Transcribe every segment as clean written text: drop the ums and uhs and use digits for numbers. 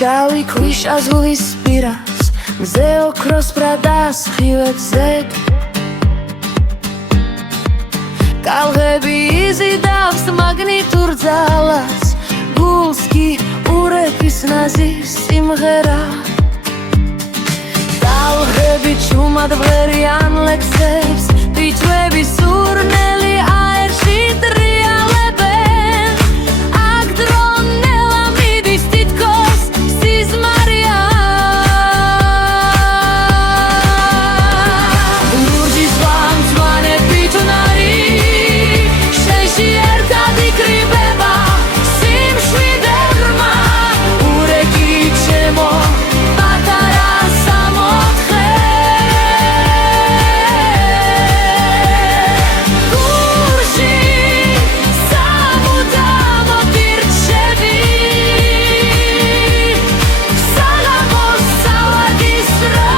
შავი ქვიშა ზღვის პირას მზე ოქროს ბრადას ხილებზე კალღები იზიდავს მაგნიტურ ძალას გულს კი ურეფის ნაზის სიმღერა კალღები ჩუმად ვღერიან ლექსებს ბიჭები სურნელი აერში ტრიალებენ აქ დრონელა მიდის თითქოს სიზმარია ლურჯი ზღვა მწვანე ბიჭუნარი შენში ერთად იკრიბება სიმშვიდე ღრმა ურეკი ჩემო პატარა სამოთხე გულში სამუდამოდ ირჩევი საღამოს სავარდის რა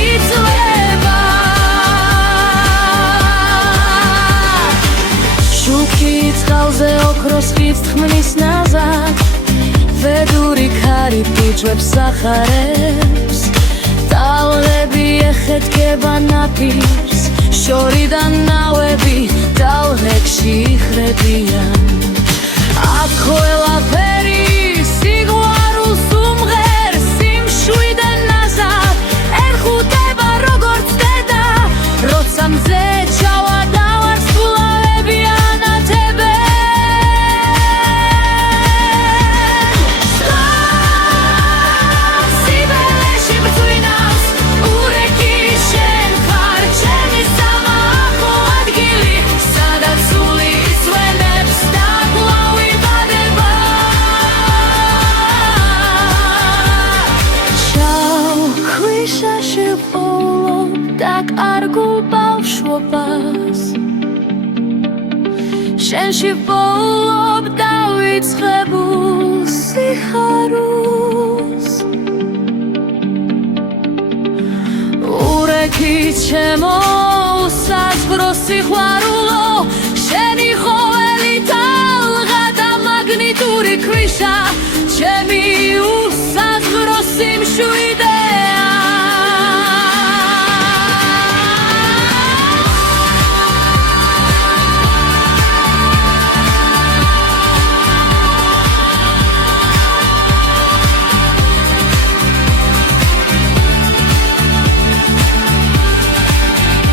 იწლება შუქი წყალზე ოქროს ხიდს თხმნის ნაზად ვედური ქარი ბიჭებს სახარებს ტალღები ეხეთქება ნაპირს შორიდან ნავები ტალღებში იხრებიან აქ ყველაფერი სიყვარულს უმღერს სიმშვიდე ნაზად ერხუტება როგორც დედა როცა მზე ჩავადა ვარსკვლავები ანათებენ სიბელეში ბრძვინავს ურეკი შენ ხარ ჩემი სამახო ადგილი სადაც სული ისვენებს და კვლავ იბადება შავ ქვიშაში ვყოლობ დაკარგულ ბავშვობას შენში ვყოლობ დავიწყებულ სიხარულს ურეკი ჩემო უსაზღვრო სიყვარულო შენი ხოველი ტალღა და მაგნიტური ქვიშა ჩემი უსაზღვრო სიმშვიდე